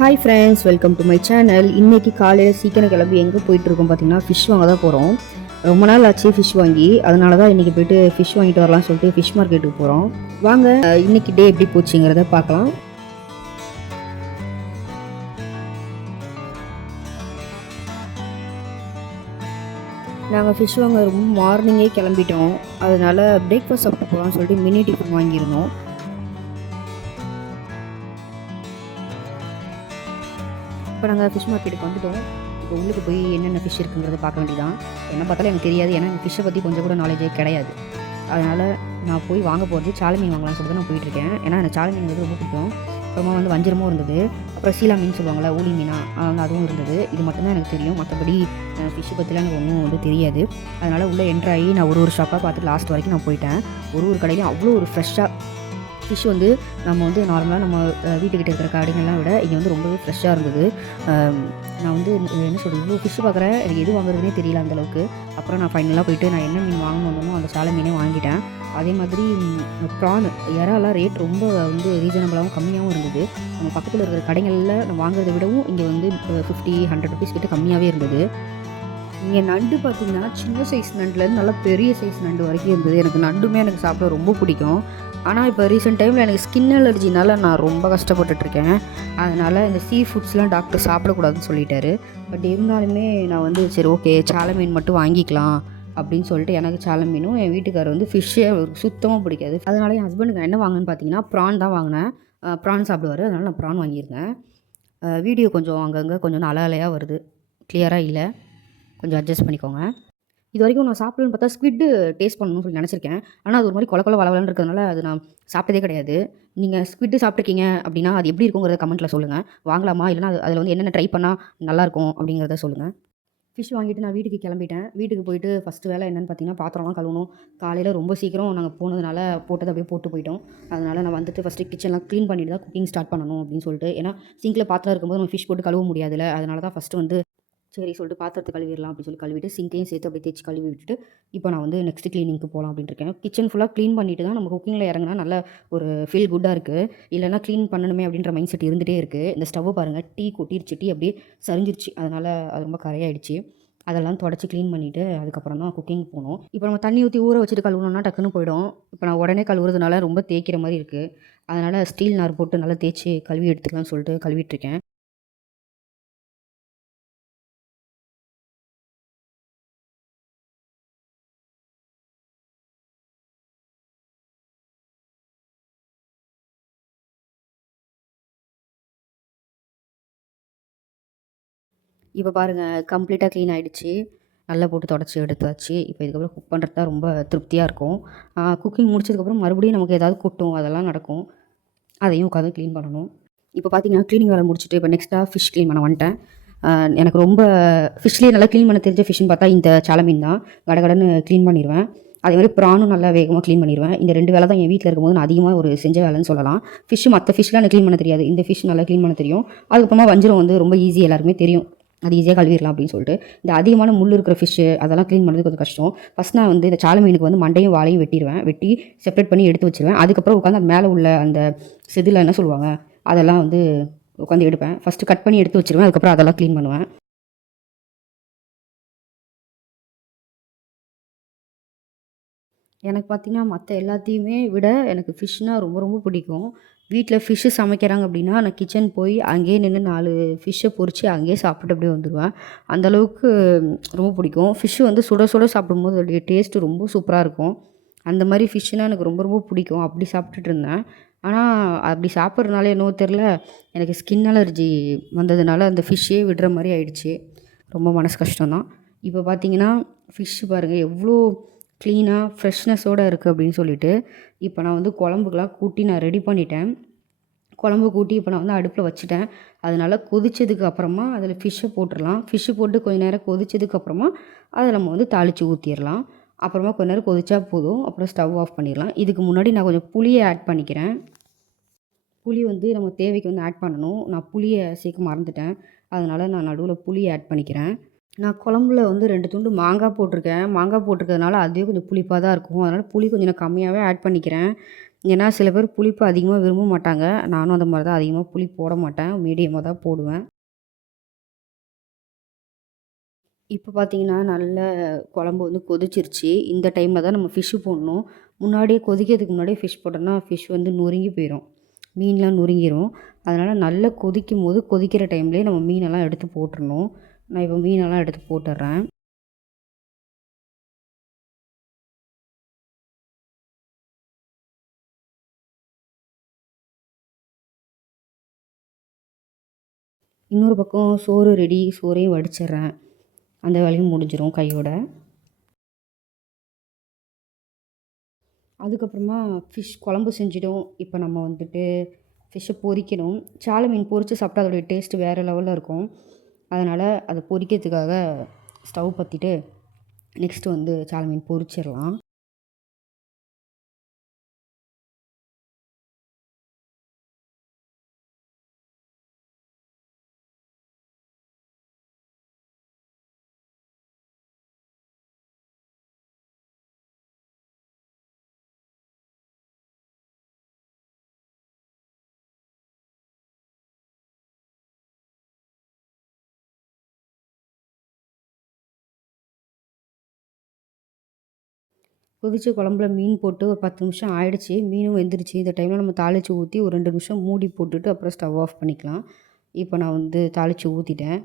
Hi friends, welcome to my channel. இன்றைக்கி காலையில் சீக்கிரம் கிளம்பி எங்கே போயிட்டுருக்கோம் பார்த்தீங்கன்னா, ஃபிஷ் வாங்க தான் போகிறோம். ரொம்ப நாள் ஆச்சு ஃபிஷ் வாங்கி, அதனால தான் இன்றைக்கி போய்ட்டு ஃபிஷ் வாங்கிட்டு வரலாம்னு சொல்லிட்டு ஃபிஷ் மார்க்கெட்டுக்கு போகிறோம். வாங்க இன்றைக்கி டே எப்படி போச்சுங்கிறத பார்க்கலாம். நாங்கள் ஃபிஷ் வாங்க ரொம்ப மார்னிங்கே கிளம்பிட்டோம். அதனால் பிரேக்ஃபாஸ்ட் சாப்பிட்டு போகலாம்னு சொல்லிட்டு மினி டிஃபன் வாங்கியிருந்தோம். இப்போ நாங்கள் ஃபிஷ் மார்க்கெட்டுக்கு வந்துட்டோம். இப்போ உள்ளுக்கு போய் என்னென்ன ஃபிஷ் இருக்குங்கிறத பார்க்க வேண்டியதான். என்ன பார்த்தாலும் எனக்கு தெரியாது, ஏன்னா எனக்கு ஃபிஷ்ஷை பற்றி கொஞ்சம் கூட நாலேஜே கிடையாது. அதனால் நான் போய் வாங்க போகிறது சாலை மீன் வாங்கலாம்னு சொல்லிட்டு நான் போயிட்டுருக்கேன். ஏன்னா எனக்கு சாலை மீன் வந்து ரொம்ப பிடிக்கும். அப்புறமா வந்து வஞ்சிரமும் இருந்தது, அப்புறம் சீலா மீன் சொல்லுவாங்கள்ல, ஊலி மீனா, அதுவும் இருந்தது. இது மட்டும்தான் எனக்கு தெரியும். மற்றபடி ஃபிஷ்ஷை பற்றிலாம் எனக்கு ஒன்றும் வந்து தெரியாது. அதனால் உள்ளே என்ட்ராகி நான் ஒரு ஷாப்பாக பார்த்துட்டு லாஸ்ட் வரைக்கும் நான் போயிட்டேன். ஒரு கடையிலையும் அவ்வளோ ஒரு ஃப்ரெஷ்ஷாக ஃபிஷ் வந்து நம்ம வந்து நார்மலாக நம்ம வீட்டுக்கிட்ட இருக்கிற கடைகள்லாம் விட இங்கே வந்து ரொம்பவே ஃப்ரெஷ்ஷாக இருந்தது. நான் வந்து என்ன சொல்கிறது, இவ்வளோ ஃபிஷ் பார்க்குறேன், எனக்கு எது வாங்குறதுனே தெரியல அந்தளவுக்கு. அப்புறம் நான் ஃபைனலாக போயிட்டு நான் என்ன மீன் வாங்கணுமோ அந்த சாலை மீனே வாங்கிட்டேன். அதே மாதிரி ப்ரான், இறாலாம் ரேட் ரொம்ப வந்து ரீசனபிளாகவும் கம்மியாகவும் இருந்தது. நம்ம பக்கத்தில் இருக்கிற கடைகளில் நம்ம வாங்குறதை விடவும் இங்கே வந்து 50-100 ருபீஸ் கிட்ட கம்மியாகவே இருந்தது. இங்கே நண்டு பார்த்திங்கன்னா சின்ன சைஸ் நண்டுலேருந்து நல்லா பெரிய சைஸ் நண்டு வரைக்கும் இருந்தது. எனக்கு நண்டுமே எனக்கு சாப்பிட ரொம்ப பிடிக்கும். ஆனால் இப்போ ரீசெண்ட் டைமில் எனக்கு ஸ்கின் அலர்ஜினால நான் ரொம்ப கஷ்டப்பட்டுட்ருக்கேன். அதனால் இந்த சீ ஃபுட்ஸ்லாம் டாக்டர் சாப்பிடக்கூடாதுன்னு சொல்லிட்டாரு. பட் இருந்தாலுமே நான் வந்து சரி ஓகே சாலை மீன் மட்டும் வாங்கிக்கலாம் அப்படின்னு சொல்லிட்டு, எனக்கு சாலை மீனும் என் வீட்டுக்காரர் வந்து ஃபிஷ்ஷே அவருக்கு சுத்தமாக பிடிக்காது. அதனால என் ஹஸ்பண்டுக்கு என்ன வாங்கினேன்னு பார்த்தீங்கன்னா ப்ரான் தான் வாங்கினேன். ப்ரான் சாப்பிடுவார், அதனால் நான் ப்ரான் வாங்கியிருந்தேன். வீடியோ கொஞ்சம் அங்கங்கே கொஞ்சம் அலையாக வருது, கிளியராக இல்லை, கொஞ்சம் அட்ஜஸ்ட் பண்ணிக்கோங்க. இது வரைக்கும் நான் சாப்பிடணும்னு பார்த்தா ஸ்குவிட்டு டேஸ்ட் பண்ணணும்னு சொல்லி நினச்சிருக்கேன். ஆனால் அது ஒரு மாதிரி கொல வளவலன்னு இருக்கிறதுனால அது நான் சாப்பிட்டதே கிடையாது. நீங்கள் ஸ்குவிட்டு சாப்பிட்ருக்கீங்க அப்படின்னா அது எப்படி இருக்குங்கிறத கமெண்ட்டில் சொல்லுங்கள். வாங்கலாமா, இல்லைனா அதில் வந்து என்னென்ன ட்ரை பண்ணால் நல்லாயிருக்கும் அப்படிங்கிறத சொல்லுங்கள். ஃபிஷ் வாங்கிட்டு நான் வீட்டுக்கு கிளம்பிட்டேன். வீட்டுக்கு போயிட்டு ஃபஸ்ட்டு வேலை என்னென்னு பார்த்தீங்கன்னா பாத்திரம்லாம் கழுவணும். காலையில் ரொம்ப சீக்கிரம் நாங்கள் போனதுனால போட்டதை அப்படியே போட்டு போயிட்டோம். அதனால் நான் வந்துட்டு ஃபஸ்ட்டு கிச்சன்லாம் க்ளீன் பண்ணிட்டு தான் குக்கிங் ஸ்டார்ட் பண்ணணும் அப்படின்னு சொல்லிட்டு. ஏன்னா சிங்கில் பாத்திரம் இருக்கும்போது நம்ம ஃபிஷ் போட்டு கழுவ முடியாதுல்ல. அதனால தான் ஃபஸ்ட்டு வந்து சரி சொல்லிட்டு பாத்திரத்தை கழுவிடலாம் அப்படின்னு சொல்லி கழுவிட்டு சிங்கையும் சேர்த்து அப்படியே தேய்ச்சி கழுவி விட்டுட்டு இப்போ நான் வந்து நெக்ஸ்ட் க்ளீனிங்க்கு போகலாம் அப்படின்ட்டு இருக்கேன். கிச்சன் ஃபுல்லாக க்ளீன் பண்ணிட்டு தான் நம்ம குக்கிங்கில் இறங்கினா நல்ல ஒரு ஃபீல் குட்டாக இருக்குது. இல்லைனா க்ளீன் பண்ணணுமே அப்படின்ற மைண்ட் செட் இருந்துகிட்டே இருக்குது. இந்த ஸ்டவ்வை பாருங்கள், டீ கொட்டிருச்சு, டீ அப்படியே சரிஞ்சிருச்சு. அதனால் அது ரொம்ப கரையாயிடுச்சு. அதெல்லாம் தொடச்சி க்ளீன் பண்ணிவிட்டு அதுக்கப்புறம் தான் குக்கிங் போகணும். இப்போ நம்ம தண்ணி ஊற்றி ஊற வச்சுட்டு கழுவணும்னா டக்குன்னு போயிடும். இப்போ நான் உடனே கழுவுறதுனால ரொம்ப தேய்க்கிற மாதிரி இருக்குது. அதனால் ஸ்டீல் நார் போட்டு நல்லா தேய்ச்சி கழுவி எடுத்துக்கலாம்னு சொல்லிட்டு கழுவிட்டுருக்கேன். இப்போ பாருங்கள் கம்ப்ளீட்டாக க்ளீன் ஆகிடுச்சு. நல்லா போட்டு தொடச்சி எடுத்தாச்சு. இப்போ இதுக்கப்புறம் குக் பண்ணுறது தான் ரொம்ப திருப்தியாக இருக்கும். குக்கிங் முடிச்சதுக்கப்புறம் மறுபடியும் நமக்கு ஏதாவது கொட்டும், அதெல்லாம் நடக்கும். அதையும் உட்காந்து க்ளீன் பண்ணணும். இப்போ பார்த்தீங்கன்னா க்ளீனிங் வேலை முடிச்சுட்டு இப்போ நெக்ஸ்ட்டாக ஃபிஷ் க்ளீன் பண்ண வந்துட்டேன். எனக்கு ரொம்ப ஃபிஷ்லேயே நல்லா க்ளீன் பண்ண தெரிஞ்ச ஃபிஷ்ஷுன்னு பார்த்தா இந்த சாலை மீன் தான். கடகடன்னு க்ளீன் பண்ணிடுவேன். அதே மாதிரி ப்ரானும் நல்லா வேகமாக க்ளீன் பண்ணிடுவேன். இந்த 2 வேலை தான் என் வீட்டில் இருக்கும்போது நான் அதிகமாக ஒரு செஞ்ச வேலைன்னு சொல்லலாம். மற்ற ஃபிஷ்லாம் எனக்கு க்ளீன் பண்ண தெரியாது. இந்த ஃபிஷ் நல்லா க்ளீன் பண்ண தெரியும். அதுக்கப்புறமா வஞ்சிரம் வந்து ரொம்ப ஈஸி, எல்லாருக்குமே தெரியும். அது ஈஸியாக கழுவிடலாம் அப்படின்னு சொல்லிட்டு. இந்த அதிகமான முள் இருக்கிற ஃபிஷ்ஷு அதெல்லாம் க்ளீன் பண்ணுறது கொஞ்சம் கஷ்டம். ஃபஸ்ட் நான் வந்து இந்த சாலை மீனுக்கு வந்து மண்டையும் வாழையும் வெட்டிடுவேன். வெட்டி செப்பரேட் பண்ணி எடுத்து வச்சுருவேன். அதுக்கப்புறம் உட்காந்து அது மேலே உள்ள அந்த செதில் என்ன சொல்லுவாங்க, அதெல்லாம் வந்து உட்காந்து எடுப்பேன். ஃபஸ்ட்டு கட் பண்ணி எடுத்து வச்சுருவேன். அதுக்கப்புறம் அதெல்லாம் க்ளீன் பண்ணுவேன். எனக்கு பார்த்திங்கன்னா மற்ற எல்லாத்தையுமே விட எனக்கு ஃபிஷ்னால் ரொம்ப ரொம்ப பிடிக்கும். வீட்டில் ஃபிஷ்ஷு சமைக்கிறாங்க அப்படின்னா நான் கிச்சன் போய் அங்கேயே நின்று 4 ஃபிஷ்ஷை பொரித்து அங்கேயே சாப்பிட்டு அப்படியே வந்துடுவேன். அந்தளவுக்கு ரொம்ப பிடிக்கும். ஃபிஷ்ஷு வந்து சுட சுட சாப்பிடும்போது அதோடைய டேஸ்ட்டு ரொம்ப சூப்பராக இருக்கும். அந்த மாதிரி ஃபிஷ்ஷுனால் எனக்கு ரொம்ப ரொம்ப பிடிக்கும். அப்படி சாப்பிட்டுட்டு இருந்தேன். ஆனால் அப்படி சாப்பிட்றதுனால என்னவோ தெரில, எனக்கு ஸ்கின் அலர்ஜி வந்ததுனால அந்த ஃபிஷ்ஷே விடுற மாதிரி ஆயிடுச்சு. ரொம்ப மனசு கஷ்டம் தான். இப்போ பார்த்தீங்கன்னா ஃபிஷ்ஷு பாருங்கள் எவ்வளோ க்ளீனாக ஃப்ரெஷ்னஸோடு இருக்குது அப்படின்னு சொல்லிட்டு, இப்போ நான் வந்து குழம்புக்கெலாம் கூட்டி நான் ரெடி பண்ணிட்டேன். குழம்பு கூட்டி இப்போ நான் வந்து அடுப்பில் வச்சுட்டேன். அது நல்லா கொதிச்சதுக்கு அப்புறமா அதில் ஃபிஷ்ஷை போட்டுடலாம். ஃபிஷ்ஷு போட்டு கொஞ்சம் நேரம் கொதிச்சதுக்கப்புறமா அதை நம்ம வந்து தாளித்து ஊற்றிடலாம். அப்புறமா கொஞ்ச நேரம் கொதிச்சா போதும். அப்புறம் ஸ்டவ் ஆஃப் பண்ணிடலாம். இதுக்கு முன்னாடி நான் கொஞ்சம் புளியை ஆட் பண்ணிக்கிறேன். புளி வந்து நம்ம தேவைக்கு வந்து ஆட் பண்ணணும். நான் புளியை சேர்க்க மறந்துட்டேன். அதனால் நான் நடுவில் புளியை ஆட் பண்ணிக்கிறேன். நான் குழம்புல வந்து 2 துண்டு மாங்காய் போட்டிருக்கேன். மாங்காய் போட்டிருக்கிறதுனால அதுவே கொஞ்சம் புளிப்பாக தான் இருக்கும். அதனால் புளி கொஞ்சம் நான் கம்மியாகவே ஆட் பண்ணிக்கிறேன். ஏன்னா சில பேர் புளிப்பு அதிகமாக விரும்ப மாட்டாங்க. நானும் அந்த மாரி தான் அதிகமாக புளி போட மாட்டேன். மீடியமா தான் போடுவேன். இப்போ பார்த்தீங்கன்னா, நல்ல குழம்பு வந்து கொதிச்சிருச்சு. இந்த டைம்ல தான் நம்ம ஃபிஷ்ஷு போடணும். முன்னாடியே கொதிக்கிறதுக்கு முன்னாடியே ஃபிஷ் போட்டோம்னா, ஃபிஷ் வந்து நொறுங்கி போயிரும். மீன்லாம் நொறுங்கிரும். அதனால நல்லா கொதிக்கும்போது, கொதிக்கிற டைம்லயே நம்ம மீனெல்லாம் எடுத்து போட்டுறணும். நான் இப்போ மீனெல்லாம் எடுத்து போட்டுர்றேன். இன்னொரு பக்கம் சோறு ரெடி. சோறையும் வடிச்சிடுறேன். அந்த வேலையும் முடிஞ்சிரும் கையோட. அதுக்கப்புறமா ஃபிஷ் குழம்பு செஞ்சிட்டோம். இப்போ நம்ம வந்துட்டு ஃபிஷ்ஷை பொரிக்கணும். சால மீன் பொரிச்சு சாப்பிட்டா அதோடைய டேஸ்ட் வேறு லெவல்ல இருக்கும். அதனால் அத பொரிக்கிறதுக்காக ஸ்டவ் பத்திட்டு நெக்ஸ்ட்டு வந்து சால மீன் பொரிச்சிரலாம். கொதிச்ச குழம்புல மீன் போட்டு ஒரு 10 நிமிஷம் ஆயிடுச்சு. மீனும் வெந்துருச்சு. இந்த டைம்ல நம்ம தாளிச்சு ஊத்தி ஒரு 2 நிமிஷம் மூடி போட்டுட்டு அப்புறம் ஸ்டவ் ஆஃப் பண்ணிக்கலாம். இப்போ நான் வந்து தாளிச்சு ஊத்திட்டேன்.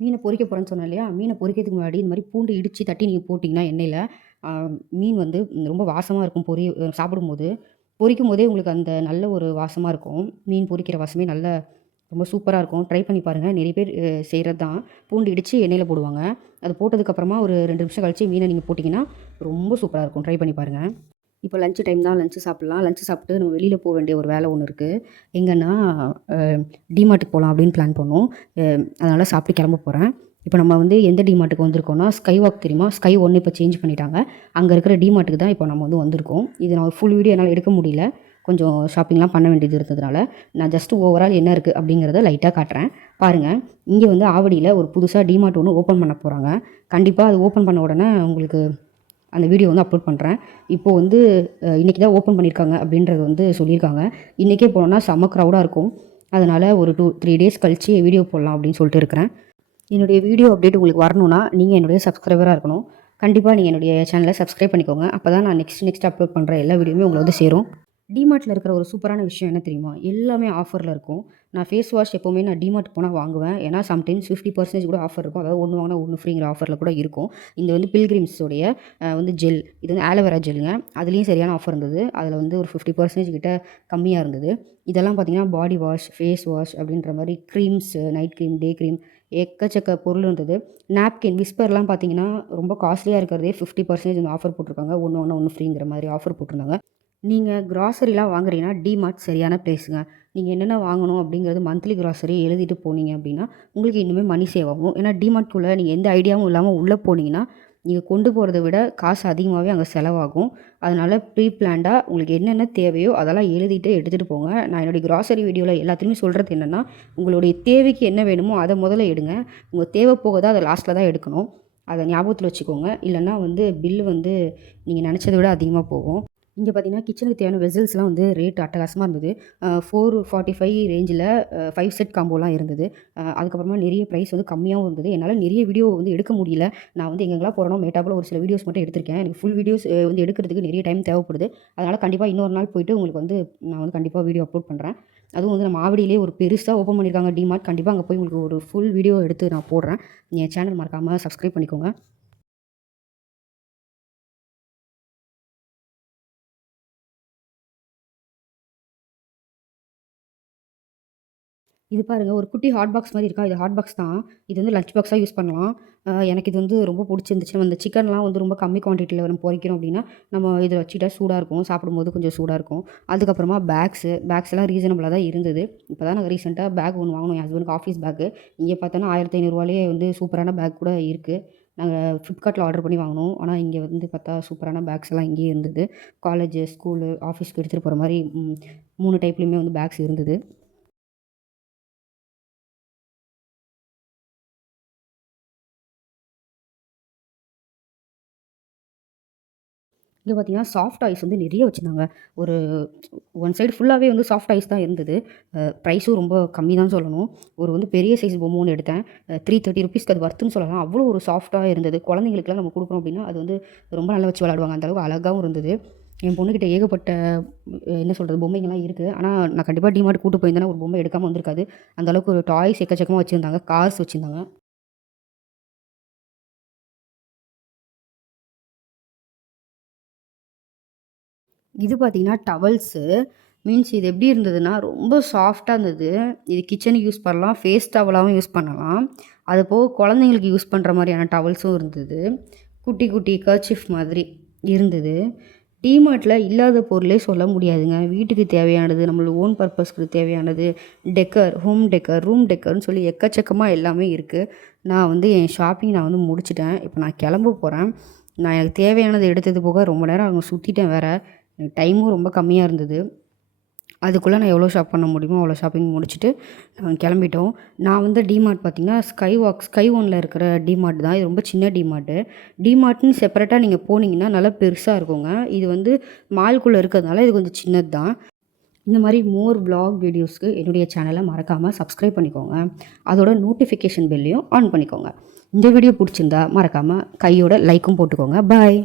மீன பொரிக்க போறேன்னு சொன்னேன் இல்லையா? மீன பொரிக்கிறதுக்கு முன்னாடி இந்த மாரி பூண்டு இடிச்சு தட்டி நீங்க போட்டீங்கன்னா எண்ணெயில, அ மீன் வந்து ரொம்ப வாசமா இருக்கும் சாப்பிடும்போது. பொரிக்கும்போதே உங்களுக்கு அந்த நல்ல ஒரு வாசமா இருக்கும். மீன் பொரிக்கிற வாசமே நல்ல ரொம்ப சூப்பரா இருக்கும். ட்ரை பண்ணி பாருங்க. நெறைய பேர் செய்றது தான். பூண்டு இடிச்சு எண்ணெயில போடுவாங்க. அது போட்டதுக்கப்புறமா ஒரு 2 நிமிஷம் கழிச்சு மீன நீங்க போட்டீங்கன்னா, ரொம்ப சூப்பரா இருக்கும். ட்ரை பண்ணி பாருங்க. இப்போ லஞ்ச் டைம் தான். லஞ்ச் சாப்பிடலாம். லஞ்ச் சாப்பிட்டு நம்ம வெளியில போ வேண்டிய ஒரு வேலை ஒண்ணு இருக்கு. எங்கன்னா, அ டிமார்ட்டுக்கு போலாம் அப்படின்னு பிளான் பண்ணோம். அ அதனால சாப்பிட்டு கிளம்ப போறேன். இப்போ நம்ம வந்து எந்த டிமார்ட்டுக்கு வந்திருக்கோம்னா, ஸ்கை வாக் தெரியுமா? ஸ்கை ஒன் இப்போ சேஞ்ச் பண்ணிட்டாங்க. அங்க இருக்கிற டிமார்ட்டுக்கு தான் இப்போ நம்ம வந்து வந்திருக்கோம். இது நான் ஃபுல் வீடியோ என்னால எடுக்க முடியல. கொஞ்சம் ஷாப்பிங்லாம் பண்ண வேண்டியது இருந்ததுனால, நான் ஜஸ்ட் ஓவரால் என்ன இருக்கு அப்படிங்கிறத லைட்டா காட்டுறேன். பாருங்க. இங்க வந்து ஆவடியில ஒரு புதுசா டிமார்ட் ஒண்ணு ஓப்பன் பண்ண போறாங்க. கண்டிப்பா அது ஓப்பன் பண்ண உடனே உங்களுக்கு அந்த வீடியோ வந்து அப்லோட் பண்ணுறேன். இப்போ வந்து இன்னைக்கு தான் ஓப்பன் பண்ணியிருக்காங்க அப்படின்றது வந்து சொல்லியிருக்காங்க. இன்னைக்கே போனோம்னா செம்ம க்ரவுடா இருக்கும். அதனால ஒரு 2, 3 டேஸ் கழிச்சு வீடியோ போடலாம் அப்படின்னு சொல்லிட்டு இருக்கிறேன். என்னுடைய வீடியோ அப்டேட் உங்களுக்கு வரணும்னா, நீங்க என்னுடைய சப்ஸ்கிரைபரா இருக்கணும். கண்டிப்பா நீங்க என்னுடைய சேனல சப்ஸ்கிரைப் பண்ணிக்கோங்க. அப்பதான் நான் நெக்ஸ்ட் அப்லோட் பண்ற எல்லா வீடியோவுமே உங்கள வந்து சேரும். டிமார்ட்ல இருக்கிற ஒரு சூப்பரான விஷயம் என்ன தெரியுமா? எல்லாமே ஆஃபர்ல இருக்கும். நான் ஃபேஸ் வாஷ் எப்பவுமே நான் டிமார்ட் போனா வாங்குவேன். ஏன்னா சம்டைம்ஸ் 50% கூட ஆஃபர் இருக்கும். அதாவது 1 வாங்குனா 1 ஃப்ரீங்கிற ஆஃபர்ல கூட இருக்கும். இது வந்து பில்கிரிம்ஸ் உடைய வந்து ஜெல். இது வந்து ஆலோவேரா ஜெல்லுங்க. அதுலயும் சரியான ஆஃபர் இருந்தது. அதுல வந்து ஒரு 50% கிட்ட கம்மியா இருந்தது. இதெல்லாம் பார்த்தீங்கன்னா, பாடி வாஷ், ஃபேஸ் வாஷ் அப்படின்ற மாரி கிரீம்ஸ், நைட் கிரீம், டே கிரீம் எக்கச்சக்க பொருள் இருந்தது. நாப்கின் விஸ்பர்லாம் பார்த்தீங்கன்னா, ரொம்ப காஸ்ட்லியா இருக்கிறதே 50% ஆஃபர் போட்டிருக்காங்க. 1 வாங்குனா 1 ஃப்ரீங்கிற மாரி ஆஃபர் போட்டிருந்தாங்க. நீங்க கிராசரிலாம் வாங்குறீங்கன்னா, டிமார்ட் சரியான பிளேஸுங்க. நீங்க என்னென்ன வாங்கணும் அப்படிங்கிறது மந்த்லி கிராசரி எழுதிட்டு போனீங்க அப்படின்னா, உங்களுக்கு இன்னுமே மணி சேவ் ஆகும். ஏன்னா டிமார்ட்குள்ள நீங்க எந்த ஐடியாவும் இல்லாம உள்ள போனீங்கன்னா, நீங்க கொண்டு போறத விட காசு அதிகமாவே அங்க செலவாகும். அதனால ப்ரீ பிளான்டா உங்களுக்கு என்னென்ன தேவையோ அதெல்லாம் எழுதிட்டு எடுத்துட்டு போங்க. நான் என்னுடைய கிராசரி வீடியோல எல்லாத்துலயுமே சொல்றது என்னன்னா, உங்களுடைய தேவைக்கு என்ன வேணுமோ அத முதல்ல எடுங்க. உங்க தேவை போக தான் அத லாஸ்ட்ல தான் எடுக்கணும். அத ஞாபகத்துல வச்சுக்கோங்க. இல்லன்னா வந்து பில் வந்து நீங்க நெனச்சத விட அதிகமா போகும். இங்க பார்த்தீங்கன்னா, கிச்சனுக்கு தேவையான வெசல்ஸ்லாம் வந்து ரேட் அட்டகாசமா இருந்தது. 445 ரேஞ்சில 5 செட் காம்போலாம் இருந்தது. அதுக்கப்புறமா நெறைய பிரைஸ் வந்து கம்மியாவும் இருந்தது. என்னால நெறைய வீடியோ வந்து எடுக்க முடியல. நான் வந்து எங்கெங்கலாம் போறேனோ மேட்டாப்ல ஒரு சில வீடியோஸ் மட்டும் எடுத்திருக்கேன். எனக்கு ஃபுல் வீடியோஸ் வந்து எடுக்கிறதுக்கு நெறைய டைம் தேவைப்படுது. அதனால கண்டிப்பா இன்னொரு நாள் போயிட்டு உங்களுக்கு வந்து நான் வந்து கண்டிப்பா வீடியோ அப்லோட் பண்றேன். அதுவும் வந்து நம்ம ஆவடியிலேயே ஒரு பெருசா ஓப்பன் பண்ணியிருக்காங்க டிமார்ட். கண்டிப்பா அங்க போய் உங்களுக்கு ஒரு ஃபுல் வீடியோ எடுத்து நான் போடுறேன். என் சேனல் மறக்காம சப்ஸ்கிரைப் பண்ணிக்கோங்க. இது பாருங்க ஒரு குட்டி ஹாட் பாக்ஸ் மாரி இருக்கா? இது ஹாட் பாக்ஸ் தான். இது வந்து லஞ்ச் பாக்ஸா யூஸ் பண்ணலாம். எனக்கு இது வந்து ரொம்ப புடிச்சிருந்துச்சு. அந்த சிக்கன்லாம் வந்து ரொம்ப கம்மி குவான்டிட்டில நம்ம பொரிக்கிறோம் அப்டின்னா, நம்ம இத வச்சுட்டா சூடா இருக்கும். சாப்பிடும்போது கொஞ்சம் சூடா இருக்கும். அதுக்கப்புறமா பேக்ஸ்லாம் ரீசனபிளா தான் இருந்தது. இப்ப தான் நாங்க ரீசென்ட்டா பேக் ஒண்ணு வாங்குனோம். என் ஹஸ்பண்டுக்கு ஆஃபீஸ் பேக்கு. இங்க பார்த்தோன்னா ரூ. 1500லயே வந்து சூப்பரான பேக் கூட இருக்கு. நாங்க Flipkartல ஆர்டர் பண்ணி வாங்குனோம். ஆனா இங்க வந்து பார்த்தா சூப்பரான பேக்ஸ்லாம் இங்கேயே இருந்தது. காலேஜு, ஸ்கூலு, ஆஃபீஸ்க்கு எடுத்துட்டு போற மாரி 3 டைப்லயுமே வந்து பேக்ஸ் இருந்தது. இங்கே பார்த்தீங்கன்னா சாஃப்ட் டாய்ஸ் வந்து நிறைய வச்சுருந்தாங்க. ஒரு ஒன் சைடு ஃபுல்லாகவே வந்து சாஃப்ட் டாய்ஸ் தான் இருந்தது. ப்ரைஸும் ரொம்ப கம்மி தான் சொல்லணும். ஒரு வந்து பெரிய சைஸ் பொம்மை ஒன்று எடுத்தேன். ₹330 அது வர்த்துன்னு சொல்லலாம். அவ்வளோ ஒரு சாஃப்ட்டாக இருந்தது. குழந்தைங்களுக்குலாம் நம்ம கொடுக்குறோம் அப்படின்னா, அது வந்து ரொம்ப நல்லா வச்சு விளையாடுவாங்க. அந்த அளவுக்கு அழகாவும் இருந்தது. என் பொண்ணுக்கிட்ட ஏகப்பட்ட என்ன சொல்கிறது பொம்மைங்கலாம் இருக்குது. ஆனால் நான் கண்டிப்பாக டிமார்ட் கூட்டு போயிருந்தேன்னா ஒரு பொம்மை எடுக்காமல் வந்திருக்காது. அந்த அளவுக்கு ஒரு டாய்ஸ் எக்கச்சக்கமாக வச்சுருந்தாங்க. கார்ஸ் வச்சுருந்தாங்க. இது பார்த்தீங்கன்னா டவல்ஸு. மீன்ஸ் இது எப்படி இருந்ததுன்னா, ரொம்ப சாஃப்ட்டா இருந்தது. இது கிச்சனுக்கு யூஸ் பண்ணலாம். ஃபேஸ் டவலாவும் யூஸ் பண்ணலாம். அது போக குழந்தைங்களுக்கு யூஸ் பண்ணுற மாதிரியான டவல்ஸும் இருந்தது. குட்டி குட்டி கர்ச்சீஃப் மாதிரி இருந்தது. டிமார்ட்ல இல்லாத பொருளே சொல்ல முடியாதுங்க. வீட்டுக்கு தேவையானது, நம்மளோட ஓன் பர்ப்பஸ்க்கு தேவையானது, டெக்கர், ஹோம் டெக்கர், ரூம் டெக்கர்ன்னு சொல்லி எக்கச்சக்கமா எல்லாமே இருக்கு. நான் வந்து என் ஷாப்பிங் நான் வந்து முடிச்சுட்டேன். இப்போ நான் கிளம்ப போறேன். நான் எனக்கு தேவையானது எடுத்தது போக ரொம்ப நேரம் அங்க சுத்திட்டேன் வேற. எனக்கு டைமும் ரொம்ப கம்மியா இருந்தது. அதுக்குள்ள நான் எவ்வளோ ஷாப் பண்ண முடியுமோ அவ்வளோ ஷாப்பிங் முடிச்சுட்டு கிளம்பிட்டோம். நான் வந்து டிமார்ட் பார்த்தீங்கன்னா, ஸ்கை ஒன்ல இருக்கிற டிமார்ட் தான். இது ரொம்ப சின்ன டிமார்ட்டு. டிமார்ட்ன்னு செப்பரேட்டா நீங்க போனீங்கன்னா, நல்லா பெருசா இருக்குங்க. இது வந்து மால்குள்ள இருக்கிறதுனால இது கொஞ்சம் சின்னது தான். இந்த மாரி மோர் விளாக் வீடியோஸ்க்கு என்னுடைய சேனலை மறக்காம சப்ஸ்கிரைப் பண்ணிக்கோங்க. அதோட நோட்டிஃபிகேஷன் பெல்லையும் ஆன் பண்ணிக்கோங்க. இந்த வீடியோ புடிச்சிருந்தா மறக்காம கையோட லைக்கும் போட்டுக்கோங்க. பாய்.